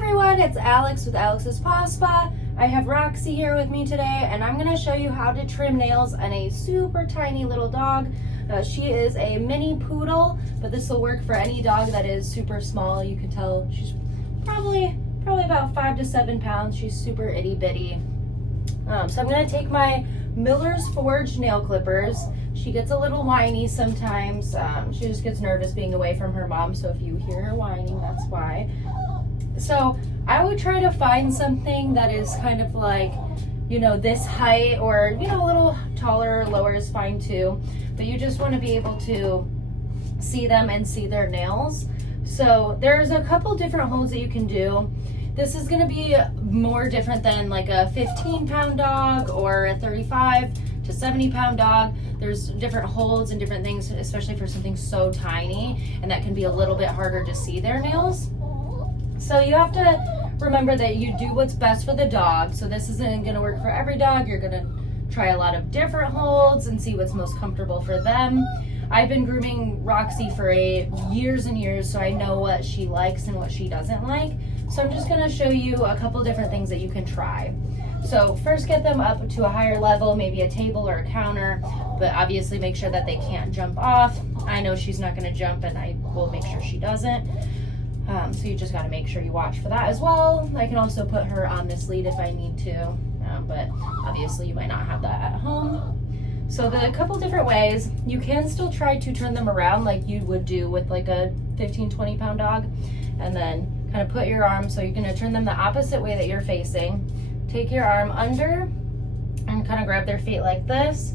everyone, it's Alex with Alex's Paw Spa. I have Roxy here with me today, and I'm going to show you how to trim nails on a super tiny little dog. She is a mini poodle, but this will work for any dog that is super small. You can tell she's probably about 5 to 7 pounds. She's super itty bitty. So I'm going to take my Miller's Forge nail clippers. She gets a little whiny sometimes. She just gets nervous being away from her mom, so if you hear her whining, that's why. So I would try to find something that is kind of like, you know, this height, or, you know, a little taller or lower is fine too. But you just want to be able to see them and see their nails. So there's a couple different holds that you can do. This is going to be more different than like a 15-pound dog or a 35 to 70-pound dog. There's different holds and different things, especially for something so tiny, and that can be a little bit harder to see their nails. So you have to remember that you do what's best for the dog. So this isn't going to work for every dog. You're going to try a lot of different holds and see what's most comfortable for them. I've been grooming Roxy for years and years, so I know what she likes and what she doesn't like. So I'm just going to show you a couple different things that you can try. So first, get them up to a higher level, maybe a table or a counter, but obviously make sure that they can't jump off. I know she's not going to jump, and I will make sure she doesn't. So you just got to make sure you watch for that as well. I can also put her on this lead if I need to, but obviously you might not have that at home. So the couple different ways, you can still try to turn them around like you would do with like a 15-20 pound dog, and then kind of put your arm, so you're going to turn them the opposite way that you're facing. Take your arm under and kind of grab their feet like this.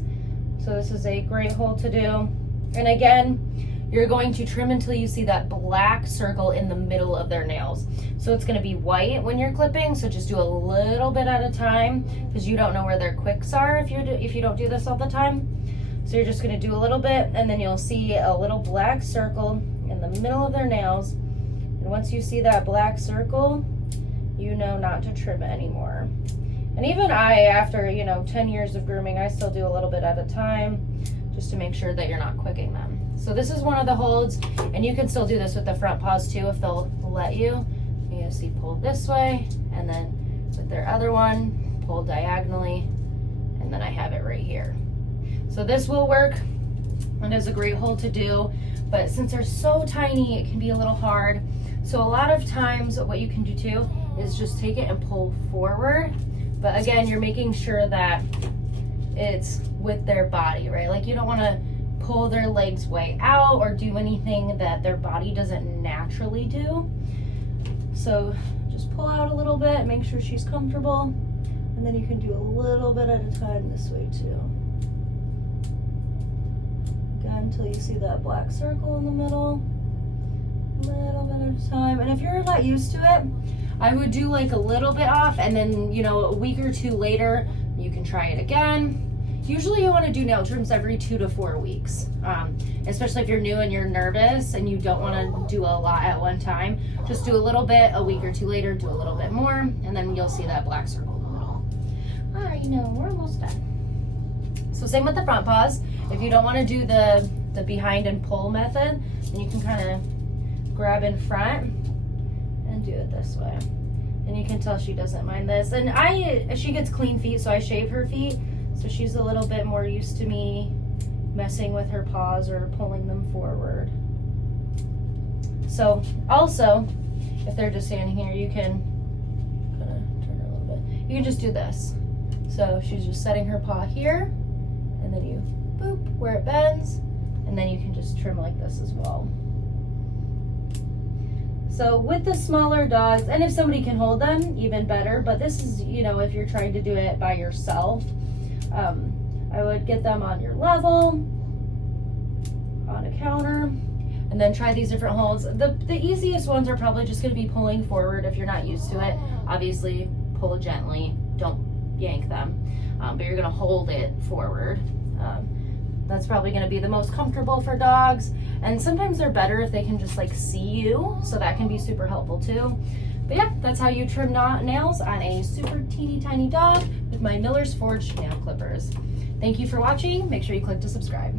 So this is a great hold to do. And again, you're going to trim until you see that black circle in the middle of their nails. So it's going to be white when you're clipping, so just do a little bit at a time, because you don't know where their quicks are if you don't do this all the time. So you're just going to do a little bit, and then you'll see a little black circle in the middle of their nails. And once you see that black circle, you know not to trim it anymore. And even after 10 years of grooming, I still do a little bit at a time, just to make sure that you're not quicking them. So this is one of the holds, and you can still do this with the front paws too if they'll let you. You see, pull this way, and then with their other one, pull diagonally, and then I have it right here. So this will work, and is a great hold to do, but since they're so tiny, it can be a little hard. So a lot of times what you can do too is just take it and pull forward. But again, you're making sure that it's with their body, right? Like, you don't want to pull their legs way out or do anything that their body doesn't naturally do. So just pull out a little bit, make sure she's comfortable, and then you can do a little bit at a time this way too. Again, until you see that black circle in the middle. A little bit at a time. And if you're not used to it, I would do like a little bit off, and then a week or two later you can try it again. Usually you want to do nail trims every 2 to 4 weeks, especially if you're new and you're nervous and you don't want to do a lot at one time. Just do a little bit, a week or two later, do a little bit more, and then you'll see that black circle in the middle. All right, we're almost done. So same with the front paws. If you don't want to do the behind and pull method, then you can kind of grab in front and do it this way. And you can tell she doesn't mind this. And she gets clean feet, so I shave her feet. So she's a little bit more used to me messing with her paws or pulling them forward. So also, if they're just standing here, you can kind of turn her a little bit. You can just do this. So she's just setting her paw here, and then you boop where it bends, and then you can just trim like this as well. So with the smaller dogs, and if somebody can hold them, even better, but this is, if you're trying to do it by yourself, I would get them on your level, on a counter, and then try these different holds. The easiest ones are probably just going to be pulling forward if you're not used to it. Obviously, pull gently, don't yank them, but you're going to hold it forward. That's probably going to be the most comfortable for dogs, and sometimes they're better if they can just like see you, so that can be super helpful too. But yeah, that's how you trim nails on a super teeny tiny dog with my Miller's Forge nail clippers. Thank you for watching. Make sure you click to subscribe.